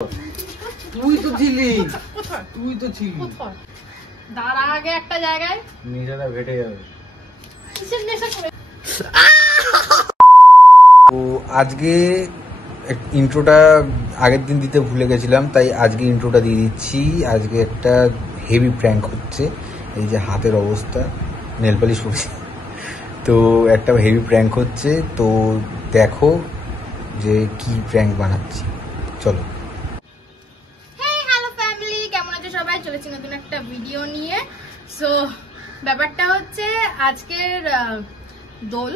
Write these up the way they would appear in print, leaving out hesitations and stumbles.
তুই তো ছিলি, তুই তো ছিলি। দাঁড়া আগে একটা জায়গায়, নেশাটা ভেটে যাবে। কিসের নেশা করে? তো আজকে ইন্ট্রোটা আগের দিন দিতে ভুলে গেছিলাম, তাই আজকে ইন্ট্রোটা দিয়ে দিচ্ছি। আজকে একটা হেভি প্র্যাঙ্ক হচ্ছে। এই যে হাতের অবস্থা, নেল পালিশ পড়ছে, তো একটা হেভি প্র্যাঙ্ক হচ্ছে। তো দেখো যে কি প্র্যাঙ্ক বানাচ্ছি, চলো। হ্যালো ফ্যামিলি, কেমন আছো সবাই? চলেছি নতুন একটা ভিডিও নিয়ে। সো ব্যাপারটা হচ্ছে আজকের দোল,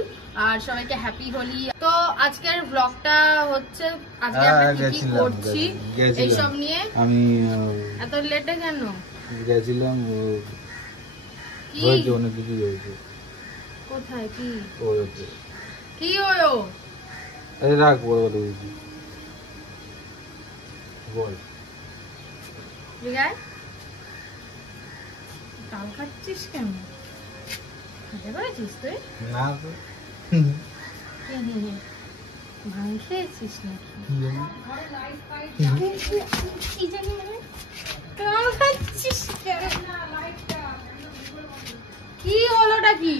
আর সবাইকে হ্যাপি হোলি। তো আজকের ব্লগটা হচ্ছে আজকে আমরা কি কি করছি এইসব নিয়ে। আমি এত লেটে কেন গেছিলাম, কি অনেক কিছু হয়েছে। কোথায় কি কি হলো? রাখ, বল বল। ডাল খাচ্ছিস কেন? খেতে পারছিস তুই? না, ভাঙ খেয়েছিস নাকি? কি জানি, মানে ডাল খাচ্ছিস কেন? কি হলোটা কি?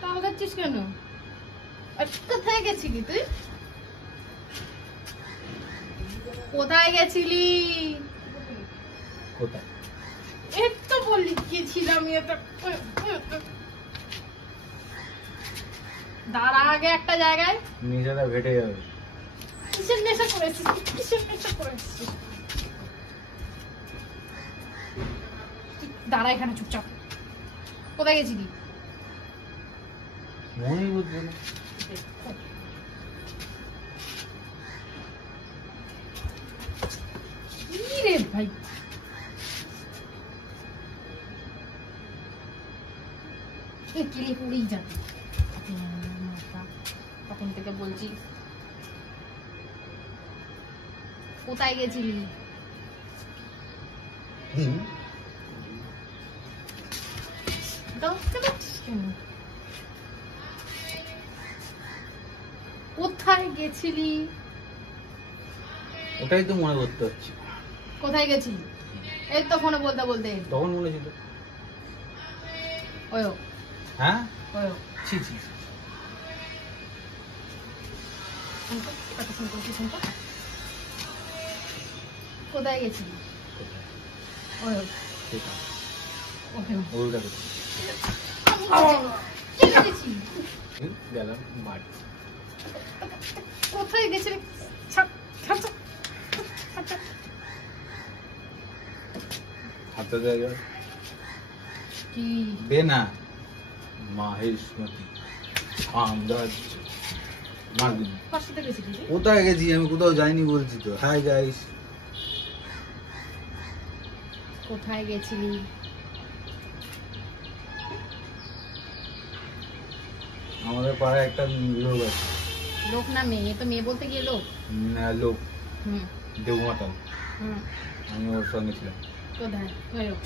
ডাল খাচ্ছিস কেন? কোথায় গেছিলি তুই? কোথায় গেছিলি? কোথায়? এই তো বললি গেছিলাম। দাঁড়া আগে একটা জায়গায়, নেশাটা ভেটে যাবে। কিসের নেশা করেছিস? কিসের নেশা করেছিস? দাঁড়া এখানে চুপচাপ। কোথায় গেছিলি? মনেই বুঝছে না। কি রে ভাই, কিরে পড়েই যাবে। তখন থেকে বলছি কোথায় গেছিলি? কোথায় গেছিলি? ওটাই তো মনে করতে হচ্ছে। কোথায় গেছিলি? এই তো ফোনে বলতে বলতে তখন মনে ছিল। ওয়ো হ্যাঁ, ওয়ো ছি ছি। কোথায় গেছিলি? ওয়ো ঠিক আছে, ওয়ো ওইটা করছি। কি গেছিলি? গেলাম বাড়ি। কোথায় গেছিলি? হাতে জায়গা কি দে না, মাহেশমতি আমদাজ মারবি। কোথায় গেছিলি? কোথায় গেছি? আমি কোথাও যাইনি বলছি তো। হাই গাইস, কোথায় গেছিলি? আমাদের পাড়ায় একটা লোক আছে। লোক না মেয়ে? তো মেয়ে বলতে গিয়ে লোক। না, লোক হুম দেবমাতাল। হুম আমি ওর সঙ্গে ছিলাম। কোথায়? ওয়ো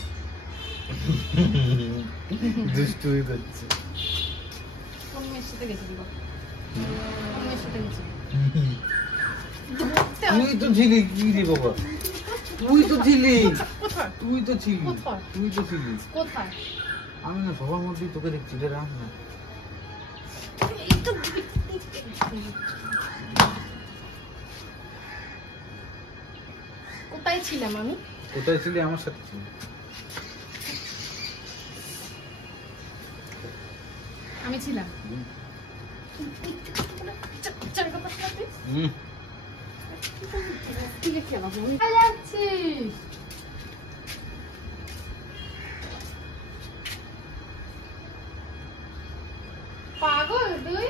দুষ্টুমি করছে। কোন মেয়ের সাথে গেছিলি? কোন মেয়ের সাথে গেছিলি? তুই তো ছিলি, কি রে বাবা, তুই তো ছিলি, কোথায়? তুই তো ছিলি, কোথায়? তুই তো ছিলি। কোথায়? আমি না সবার মধ্যেই তোকে দেখছি রে রাম না। কোথায় ছিলাম আমি? কোথায় ছিলি? আমার সাথে ছিলি। আমি ছিলাম। পাগল তুই?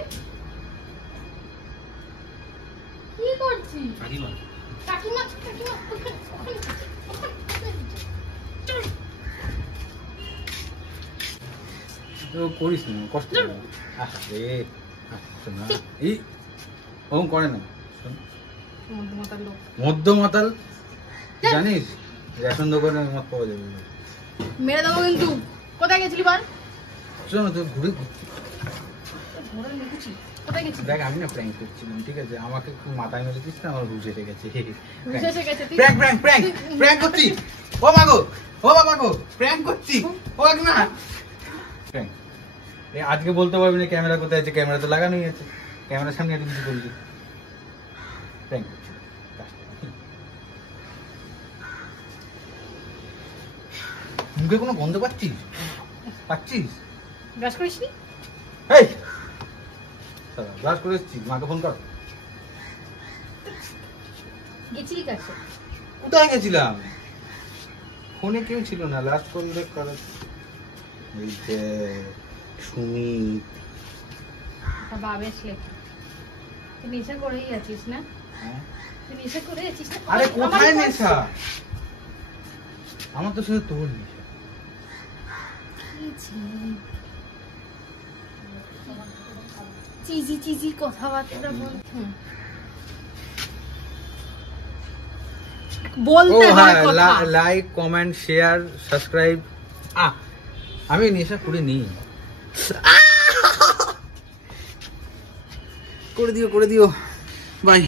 কি করছিস? কাকিমা কাকিমা করিস না, কষ্ট করে। না, এই ওম করে না। মধ্য মাতাল জানিস, রেশন দোকানে মদ পাওয়া যাবে। মেরে দেবো কিন্তু। কোথায় গেছিলি বল? চল না, তুই ঘুরে ওরা লুকুচি কোথায় গেছিস? দেখ আমি না প্র্যাঙ্ক করছিলাম, ঠিক আছে? আমাকে খুব মাথায় মেরেছিস না, আমার ঘুষ এসে গেছে। ঘুষ এসে গেছে, তুই- প্র্যাঙ্ক প্র্যাঙ্ক প্র্যাঙ্ক প্র্যাঙ্ক করছি। ও মাগো, ও বাবা গো, প্র্যাঙ্ক করছি। ও না প্র্যাঙ্ক। আজকে বলতে পারবি না ক্যামেরা কোথায় আছে, ক্যামেরা তো লাগানোই আছে। ক্যামেরার সামনে একটু কিছু বললি, প্র্যাঙ্ক করছি। মুখে কোনো গন্ধ পাচ্ছিস? পাচ্ছিস? ব্রাশ করিসনি? এই ব্রাশ করে এসেছি, মাকে ফোন কর। গেছিলি কাছে? কোথায় গেছিলাম? ফোনে কেউ ছিল না, লাস্ট কল দেখ করে। এই যে সুমিত। বাবেশ লেখা। তুই নেশা করেই আছিস না? হ্যাঁ? তুই নেশা করে আছিস না? আরে কোথায় আমার- নেশা? আমার তো শুধু তোর নেশা। চিজি চিজি কথাবার্তা বল। বলতে হয় কথা। Like comment share subscribe. আমি নেশা করে নিই, করে দিও বাই।